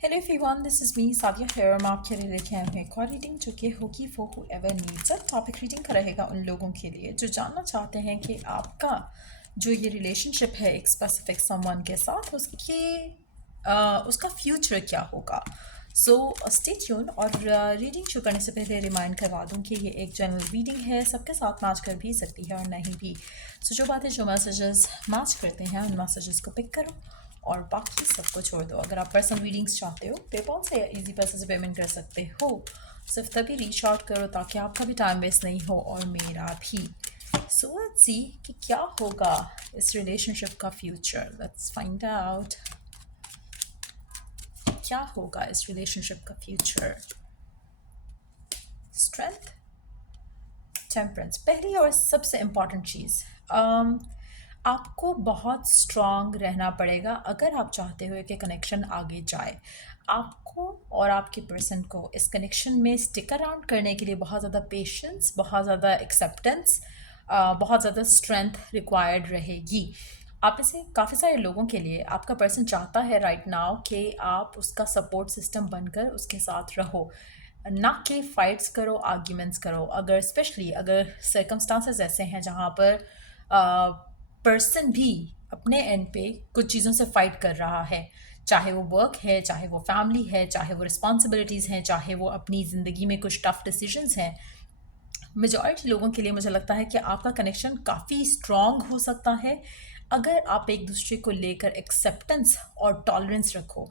Hello everyone, this is me Sadia here. मैं आपके लिए लेके आए हैं एक और रीडिंग जो कि होगी for whoever needs it. Topic reading का रहेगा उन लोगों के लिए जो जानना चाहते हैं कि आपका जो ये रिलेशनशिप है एक स्पेसिफिक समवन के साथ उसका फ्यूचर क्या होगा। So stay tune. और रीडिंग शुरू करने से पहले रिमाइंड करवा दूं कि ये एक जनरल रीडिंग है, सबके साथ मैच कर भी सकती है और नहीं भी। सो जो बातें जो मैसेजेस मैच करते हैं उन मैसेजेस को पिक करो और बाकी सबको छोड़ दो। अगर आप पर्सनल रीडिंग्स चाहते हो पेपॉल से या इजी पैसे से पेमेंट कर सकते हो। सिर्फ तभी रीच आउट करो ताकि आपका भी टाइम वेस्ट नहीं हो और मेरा भी। सो लेट्स सी कि क्या होगा इस रिलेशनशिप का फ्यूचर। लेट्स फाइंड आउट क्या होगा इस रिलेशनशिप का फ्यूचर। स्ट्रेंथ, टेम्परेंस, पहली और सबसे इम्पॉर्टेंट चीज़, आपको बहुत स्ट्रांग रहना पड़ेगा अगर आप चाहते हो कि कनेक्शन आगे जाए। आपको और आपके पर्सन को इस कनेक्शन में स्टिक अराउंड करने के लिए बहुत ज़्यादा पेशेंस, बहुत ज़्यादा एक्सेप्टेंस, बहुत ज़्यादा स्ट्रेंथ रिक्वायर्ड रहेगी। आप में से काफ़ी सारे लोगों के लिए आपका पर्सन चाहता है राइट नाउ कि आप उसका सपोर्ट सिस्टम बनकर उसके साथ रहो, ना कि फाइट्स करो, आर्ग्यूमेंट्स करो। अगर स्पेशली अगर सर्कमस्टांसेस ऐसे हैं जहाँ पर पर्सन भी अपने एंड पे कुछ चीज़ों से फाइट कर रहा है, चाहे वो वर्क है, चाहे वो फैमिली है, चाहे वो रिस्पॉन्सिबिलिटीज़ हैं, चाहे वो अपनी ज़िंदगी में कुछ टफ डिसीजंस हैं, मेजॉरिटी लोगों के लिए मुझे लगता है कि आपका कनेक्शन काफ़ी स्ट्रॉन्ग हो सकता है अगर आप एक दूसरे को लेकर एक्सेप्टेंस और टॉलरेंस रखो।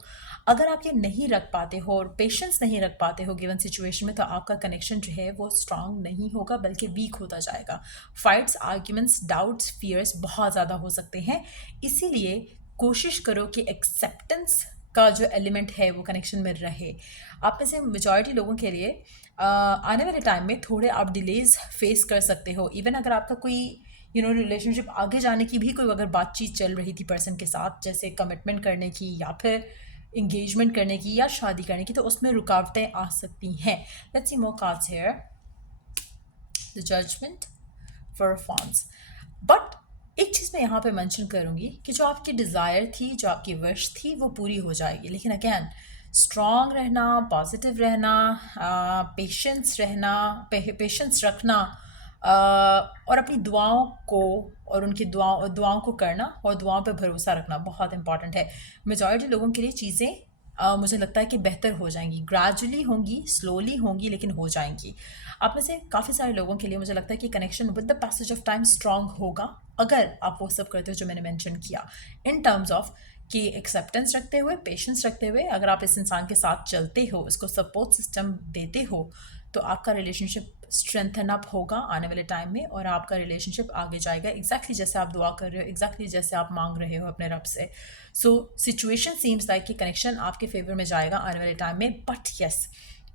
अगर आप ये नहीं रख पाते हो और पेशेंस नहीं रख पाते हो गिवन सिचुएशन में, तो आपका कनेक्शन जो है वो स्ट्रॉन्ग नहीं होगा बल्कि वीक होता जाएगा। फाइट्स, आर्ग्यूमेंट्स, डाउट्स, फियर्स बहुत ज़्यादा हो सकते हैं। इसीलिए कोशिश करो कि एक्सेप्टेंस का जो एलिमेंट है वो कनेक्शन में रहे। आप में से मेजॉरिटी लोगों के लिए आने वाले टाइम में थोड़े आप डिलेज फेस कर सकते हो। इवन अगर आपका कोई रिलेशनशिप आगे जाने की भी कोई अगर बातचीत चल रही थी पर्सन के साथ, जैसे कमिटमेंट करने की या फिर इंगेजमेंट करने की या शादी करने की, तो उसमें रुकावटें आ सकती हैं। Let's see more cards here. The judgement, for fawns. But एक चीज़ मैं यहाँ पे मेंशन करूँगी कि जो आपकी डिज़ायर थी, जो आपकी विश थी, वो पूरी हो जाएगी। लेकिन अगेन स्ट्रॉन्ग रहना, पॉजिटिव रहना, पेशेंस रहना, पेशेंस रखना, और अपनी दुआओं को और उनकी दुआओं को करना और दुआओं पे भरोसा रखना बहुत इंपॉर्टेंट है। मेजॉरिटी लोगों के लिए चीज़ें मुझे लगता है कि बेहतर हो जाएंगी, ग्रेजुअली होंगी, स्लोली होंगी, लेकिन हो जाएंगी। आप में से काफ़ी सारे लोगों के लिए मुझे लगता है कि connection with the passage of time strong होगा अगर आप वो सब करते हो जो मैंने मेंशन किया, इन टर्म्स ऑफ कि एक्सेप्टेंस रखते हुए, पेशेंस रखते हुए। अगर आप इस इंसान के साथ चलते हो, इसको सपोर्ट सिस्टम देते हो, तो आपका रिलेशनशिप स्ट्रेंथन अप होगा आने वाले टाइम में और आपका रिलेशनशिप आगे जाएगा एग्जैक्टली जैसे आप दुआ कर रहे हो, एग्जैक्टली जैसे आप मांग रहे हो अपने रब से। सो सिचुएशन सीम्स लाइक कि कनेक्शन आपके फेवर में जाएगा आने वाले टाइम में। बट यस,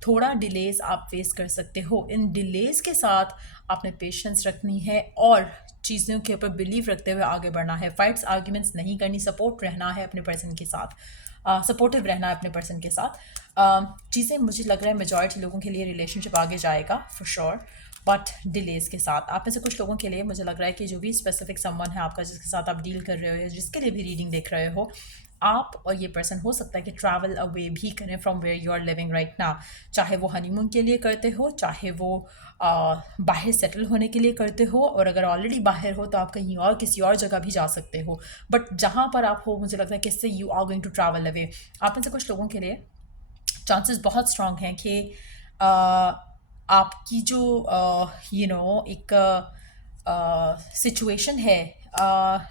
थोड़ा डिलेज आप फेस कर सकते हो। इन डिलेज के साथ आपने पेशेंस रखनी है और चीज़ों के ऊपर बिलीव रखते हुए आगे बढ़ना है। फाइट्स, आर्ग्यूमेंट्स नहीं करनी, सपोर्ट रहना है अपने पर्सन के साथ, सपोर्टिव रहना है अपने पर्सन के साथ। चीज़ें मुझे लग रहा है मेजॉरिटी लोगों के लिए रिलेशनशिप आगे जाएगा फॉर श्योर, बट डिलेज के साथ। आप में से कुछ लोगों के लिए मुझे लग रहा है कि जो भी स्पेसिफिक समवन है आपका, जिसके साथ आप डील कर रहे हो या जिसके लिए भी रीडिंग देख रहे हो, आप और ये पर्सन हो सकता है कि ट्रैवल अवे भी करें from where you are living right now. चाहे वो हनीमून के लिए करते हो, चाहे वो बाहर सेटल होने के लिए करते हो, और अगर ऑलरेडी बाहर हो तो आप कहीं और किसी और जगह भी जा सकते हो। बट जहाँ पर आप हो, मुझे लगता है कि इससे you are going to travel away. आप में से कुछ लोगों के लिए चांसेस बहुत स्ट्रांग हैं कि आपकी जो एक सिचुएशन है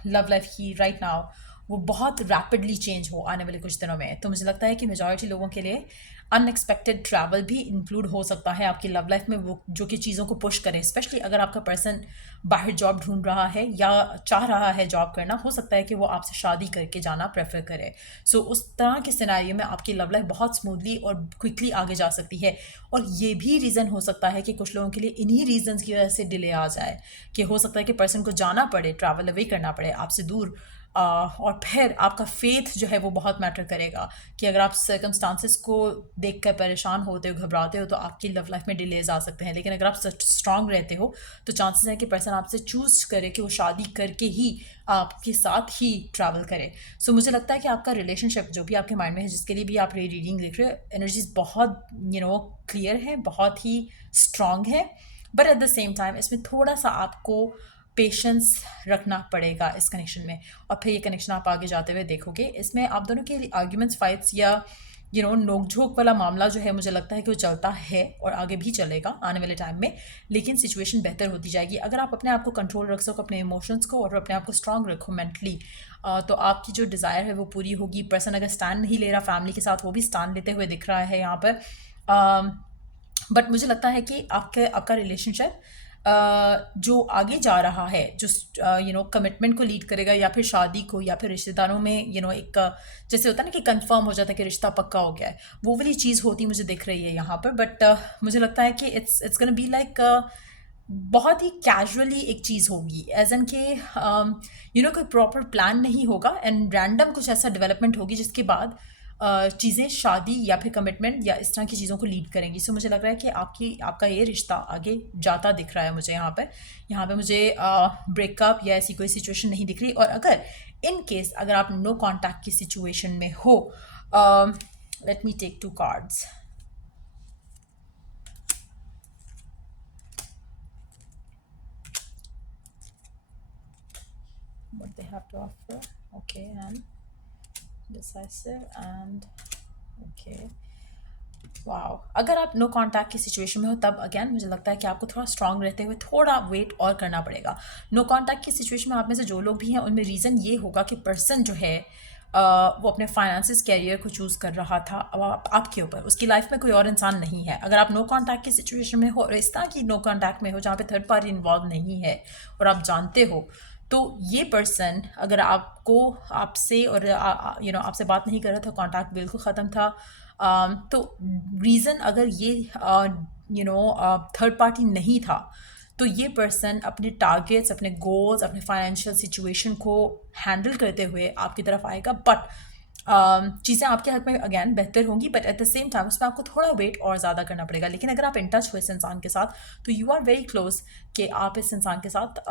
लव लाइफ की राइट नाउ, वो बहुत रैपिडली चेंज हो आने वाले कुछ दिनों में। तो मुझे लगता है कि मेजॉरिटी लोगों के लिए अनएक्सपेक्टेड ट्रैवल भी इंक्लूड हो सकता है आपकी लव लाइफ में, वो जो कि चीज़ों को पुश करे। स्पेशली अगर आपका पर्सन बाहर जॉब ढूंढ रहा है या चाह रहा है जॉब करना, हो सकता है कि वो आपसे शादी करके जाना प्रेफर करे। सो उस तरह के सिनेरियो में आपकी लव लाइफ बहुत स्मूथली और क्विकली आगे जा सकती है। और ये भी रीज़न हो सकता है कि कुछ लोगों के लिए इन्हीं रीजंस की वजह से डिले आ जाए, कि हो सकता है कि पर्सन को जाना पड़े, ट्रैवल अवे करना पड़े आपसे दूर, और फिर आपका फेथ जो है वो बहुत मैटर करेगा कि अगर आप सर्कमस्टांसिस को देख कर परेशान होते हो, घबराते हो, तो आपकी लव लाइफ में डिलेज आ सकते हैं। लेकिन अगर आप स्ट्रांग रहते हो तो चांसेस है कि पर्सन आपसे चूज करे कि वो शादी करके ही आपके साथ ही ट्रैवल करे। सो मुझे लगता है कि आपका रिलेशनशिप जो भी आपके माइंड में है, जिसके लिए भी आप रीडिंग देख रहे हो, एनर्जीज बहुत क्लियर है, बहुत ही स्ट्रांग है। But at the same time इसमें थोड़ा सा आपको पेशेंस रखना पड़ेगा इस कनेक्शन में, और फिर ये कनेक्शन आप आगे जाते हुए देखोगे। इसमें आप दोनों के आर्ग्यूमेंट्स, फाइट्स या नोक झोंक वाला मामला जो है, मुझे लगता है कि वो चलता है और आगे भी चलेगा आने वाले टाइम में, लेकिन सिचुएशन बेहतर होती जाएगी अगर आप अपने आप को कंट्रोल रख सको, अपने इमोशंस को, और अपने आप को स्ट्रांग रखो मेंटली। तो आपकी जो डिज़ायर है वो पूरी होगी। पर्सन अगर स्टैंड नहीं ले रहा फैमिली के साथ, वो भी स्टैंड लेते हुए दिख रहा है यहाँ पर। बट मुझे लगता है कि आपका रिलेशनशिप जो आगे जा रहा है, जो कमिटमेंट को लीड करेगा, या फिर शादी को, या फिर रिश्तेदारों में एक जैसे होता है ना कि कंफर्म हो जाता है कि रिश्ता पक्का हो गया है, वो वाली चीज़ होती मुझे दिख रही है यहाँ पर। बट मुझे लगता है कि इट्स गोना बी लाइक बहुत ही कैजुअली एक चीज़ होगी, एज एन के कोई प्रॉपर प्लान नहीं होगा, एंड रैंडम कुछ ऐसा डेवलपमेंट होगी जिसके बाद चीज़ें शादी या फिर कमिटमेंट या इस तरह की चीज़ों को लीड करेंगी। सो मुझे लग रहा है कि आपका ये रिश्ता आगे जाता दिख रहा है मुझे यहाँ पे मुझे ब्रेकअप या ऐसी कोई सिचुएशन नहीं दिख रही। और अगर इन केस अगर आप नो कॉन्टैक्ट की सिचुएशन में हो, let me take 2 cards. What they have to offer, okay, and decisive, and okay, wow. अगर आप नो कॉन्टैक्ट की सिचुएशन में हो, तब अगेन मुझे लगता है कि आपको थोड़ा स्ट्रांग रहते हुए थोड़ा वेट और करना पड़ेगा। नो कॉन्टैक्ट की सिचुएशन में आप में से जो लोग भी हैं, उनमें रीज़न ये होगा कि पर्सन जो है वो अपने फाइनेंसिस कैरियर को चूज़ कर रहा था। अब आपके ऊपर, उसकी लाइफ में कोई और इंसान नहीं है। अगर आप नो कॉन्टैक्ट की सिचुएशन में हो और इस तरह की नो कॉन्टैक्ट में हो जहाँ पे थर्ड पार्टी इन्वॉल्व नहीं है और आप जानते हो, तो ये पर्सन अगर आपसे और आपसे बात नहीं कर रहा था, कॉन्टैक्ट बिल्कुल ख़त्म था, तो रीज़न अगर ये थर्ड पार्टी नहीं था, तो ये पर्सन अपने टारगेट्स, अपने गोल्स, अपने फाइनेंशियल सिचुएशन को हैंडल करते हुए आपकी तरफ आएगा। बट चीज़ें आपके हक में अगेन बेहतर होंगी, but at the same time उसमें आपको थोड़ा वेट और ज़्यादा करना पड़ेगा। लेकिन अगर आप इन टच हो इस इंसान के साथ, तो यू आर वेरी क्लोज कि आप इस इंसान के साथ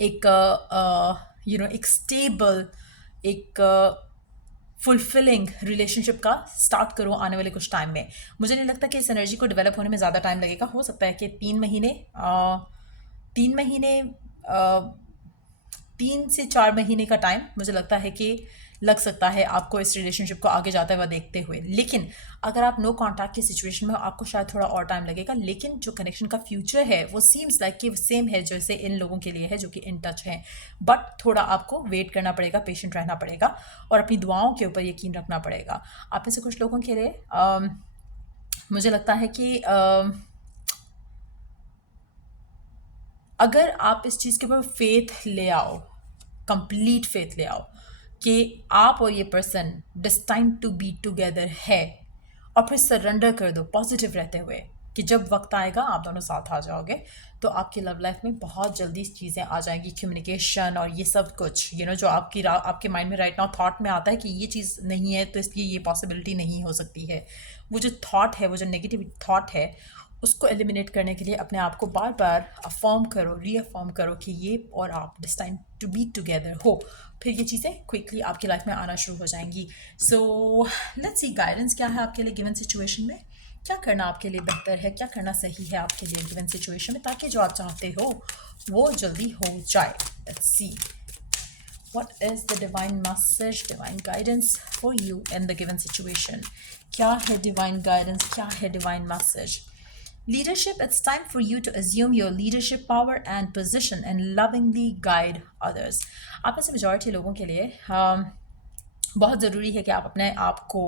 एक एक स्टेबल, एक फुलफिलिंग रिलेशनशिप का स्टार्ट करो आने वाले कुछ टाइम में। मुझे नहीं लगता कि इस एनर्जी को डेवलप होने में ज़्यादा टाइम लगेगा। हो सकता है कि 3 से 4 महीने का टाइम मुझे लगता है कि लग सकता है आपको इस रिलेशनशिप को आगे जाते हुए देखते हुए। लेकिन अगर आप नो कॉन्टैक्ट की सिचुएशन में हो, आपको शायद थोड़ा और टाइम लगेगा। लेकिन जो कनेक्शन का फ्यूचर है वो सीम्स लाइक कि सेम है जैसे इन लोगों के लिए है जो कि इन टच हैं। बट थोड़ा आपको वेट करना पड़ेगा, पेशेंट रहना पड़ेगा, और अपनी दुआओं के ऊपर यकीन रखना पड़ेगा। आप में से कुछ लोगों के लिए मुझे लगता है कि अगर आप इस चीज़ के ऊपर फेथ ले आओ, कंप्लीट फेथ ले आओ कि आप और ये person destined to be together है, और फिर सरेंडर कर दो पॉजिटिव रहते हुए कि जब वक्त आएगा आप दोनों साथ आ जाओगे, तो आपकी लव लाइफ में बहुत जल्दी चीज़ें आ जाएंगी। कम्युनिकेशन और ये सब कुछ जो आपके माइंड में राइट नाउ थॉट में आता है कि ये चीज़ नहीं है, तो इसलिए ये पॉसिबिलिटी नहीं हो सकती है, वो जो थॉट है, वो जो नेगेटिव थॉट है, उसको एलिमिनेट करने के लिए अपने आप को बार बार अफर्म करो, रीअफर्म करो कि ये और आप डिस्टाइंड टू बी टुगेदर हो। फिर ये चीज़ें क्विकली आपकी लाइफ में आना शुरू हो जाएंगी। सो लेट्स सी गाइडेंस क्या है आपके लिए गिवन सिचुएशन में। क्या करना आपके लिए बेहतर है, क्या करना सही है आपके लिए गिवन सिचुएशन में, ताकि जो आप चाहते हो वो जल्दी हो जाए। Let's see what is the divine message, divine guidance for you in the given situation। क्या है divine guidance, क्या है divine message। Leadership, it's time for you to assume your leadership power and position and lovingly guide others। आप में से majority लोगों के लिए बहुत ज़रूरी है कि आप अपने आप को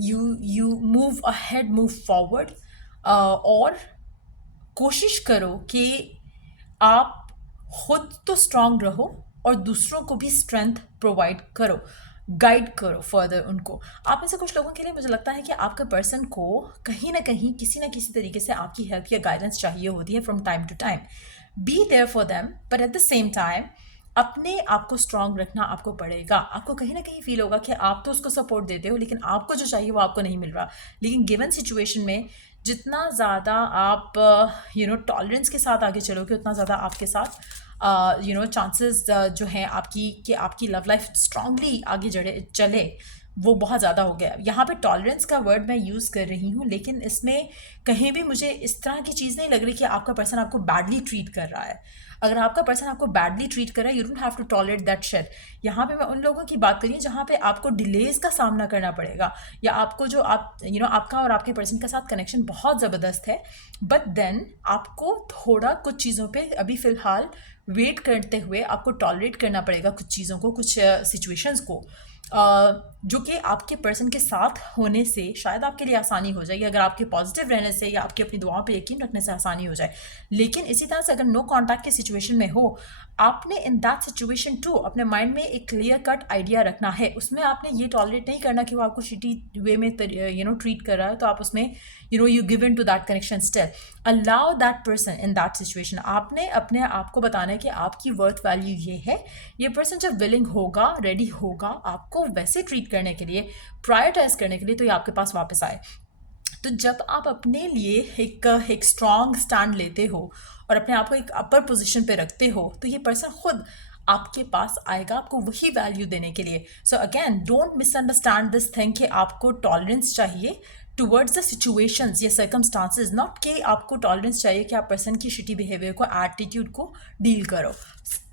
you move ahead, move forward, और कोशिश करो कि आप खुद तो स्ट्रांग रहो और दूसरों को भी स्ट्रेंथ प्रोवाइड करो, गाइड करो फर्दर उनको। आप में से कुछ लोगों के लिए मुझे लगता है कि आपके पर्सन को कहीं ना कहीं किसी ना किसी तरीके से आपकी हेल्प या गाइडेंस चाहिए होती है from time to time. Be there for them, but at the same time अपने आप को स्ट्रांग रखना आपको पड़ेगा। आपको कहीं ना कहीं फील होगा कि आप तो उसको सपोर्ट देते हो, लेकिन आपको जो चाहिए वो आपको नहीं मिल रहा। लेकिन गिवन सिचुएशन में जितना ज़्यादा आप टॉलरेंस के साथ आगे चलोगे, उतना ज़्यादा आपके साथ चांसेस जो हैं आपकी कि आपकी लव लाइफ स्ट्रांगली आगे चले, वो बहुत ज़्यादा हो गया। यहाँ पे टॉलरेंस का वर्ड मैं यूज़ कर रही हूँ, लेकिन इसमें कहीं भी मुझे इस तरह की चीज़ नहीं लग रही कि आपका पर्सन आपको बैडली ट्रीट कर रहा है। अगर आपका पर्सन आपको बैडली ट्रीट कर रहा है, you don't have to tolerate that shit. यहाँ पे मैं उन लोगों की बात करी जहाँ पे आपको डिलेज का सामना करना पड़ेगा, या आपको जो आप आपका और आपके पर्सन के साथ कनेक्शन बहुत ज़बरदस्त है, बट देन आपको थोड़ा कुछ चीज़ों पे अभी फ़िलहाल वेट करते हुए आपको टॉलरेट करना पड़ेगा, कुछ चीज़ों को, कुछ सिचुएशंस को, जो कि आपके पर्सन के साथ होने से शायद आपके लिए आसानी हो जाएगी, अगर आपके पॉजिटिव रहने से या आपकी अपनी दुआओं पे यकीन रखने से आसानी हो जाए। लेकिन इसी तरह से अगर नो कांटेक्ट की सिचुएशन में हो, आपने इन दैट सिचुएशन टू अपने माइंड में एक क्लियर कट आइडिया रखना है। उसमें आपने ये टॉलरेट नहीं करना कि वो आपको शिटी वे में ट्रीट कर रहा है, तो आप उसमें you give in to that connection. Still allow that person in that situation. आपने अपने आप को बताना है कि आपकी वर्थ वैल्यू ये है। ये पर्सन जब विलिंग होगा, रेडी होगा आपको वैसे ट्रीट करने के लिए, प्रायोरिटाइज करने के लिए, तो ये आपके पास वापस आए। तो जब आप अपने लिए एक स्ट्रॉन्ग स्टैंड लेते हो और अपने आप को एक अपर पोजीशन पे रखते हो, तो ये पर्सन खुद आपके पास आएगा आपको वही वैल्यू देने के लिए। So again, don't misunderstand this thing कि आपको टॉलरेंस चाहिए टुवर्ड्स द सिचुएशंस या सर्कमस्टांसेस, नॉट कि आपको टॉलरेंस चाहिए कि आप पर्सन की शिटी बिहेवियर को, एटीट्यूड को डील करो।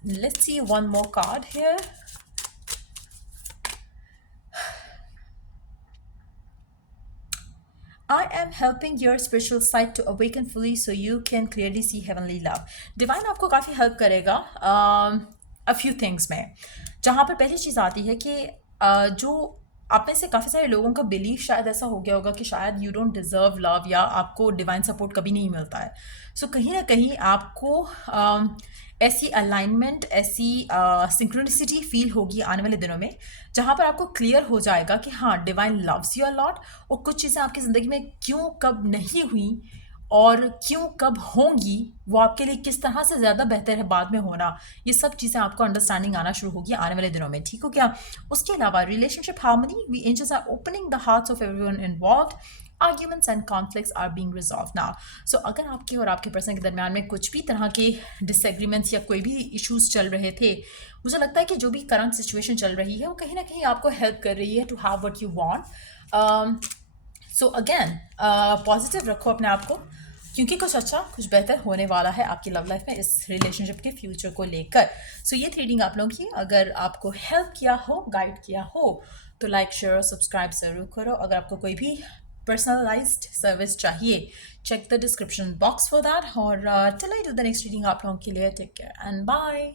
Let's see one more card here. I am helping your spiritual side to awaken fully so you can clearly see heavenly love. Divine आपको काफ़ी हेल्प करेगा a few things में, जहाँ पर पहली चीज़ आती है कि जो आप में से काफ़ी सारे लोगों का बिलीव शायद ऐसा हो गया होगा कि शायद यू डोंट डिज़र्व लव, या आपको डिवाइन सपोर्ट कभी नहीं मिलता है। सो कहीं ना कहीं आपको ऐसी अलाइनमेंट, ऐसी सिंक्रोनिसिटी फील होगी आने वाले दिनों में, जहाँ पर आपको क्लियर हो जाएगा कि हाँ, divine loves you a lot, और कुछ चीज़ें आपकी ज़िंदगी में क्यों कब नहीं हुई और क्यों कब होंगी, वो आपके लिए किस तरह से ज़्यादा बेहतर है बाद में होना, ये सब चीज़ें आपको अंडरस्टैंडिंग आना शुरू होगी आने वाले दिनों में। ठीक हो क्या? उसके अलावा relationship harmony, we angels are opening the hearts of everyone involved, arguments and conflicts are being resolve now. So अगर आपके और आपके पर्सन के दरमियान में कुछ भी तरह के डिसएग्रीमेंट्स या कोई भी इश्यूज चल रहे थे, मुझे लगता है कि जो भी करंट सिचुएशन चल रही है वो कहीं ना कहीं आपको हेल्प कर रही है to have what you want. So again, positive रखो अपने आप को, क्योंकि कुछ अच्छा, कुछ बेहतर होने वाला है आपकी लव लाइफ में इस रिलेशनशिप के फ्यूचर को लेकर। सो ये रीडिंग आप लोगों की अगर आपको हेल्प किया हो, गाइड किया हो, तो लाइक, शेयर और सब्सक्राइब ज़रूर करो। अगर आपको कोई भी पर्सनलाइज्ड सर्विस चाहिए, check the description box for that, और till I do the next reading आप लोगों के लिए, टेक केयर एंड बाय।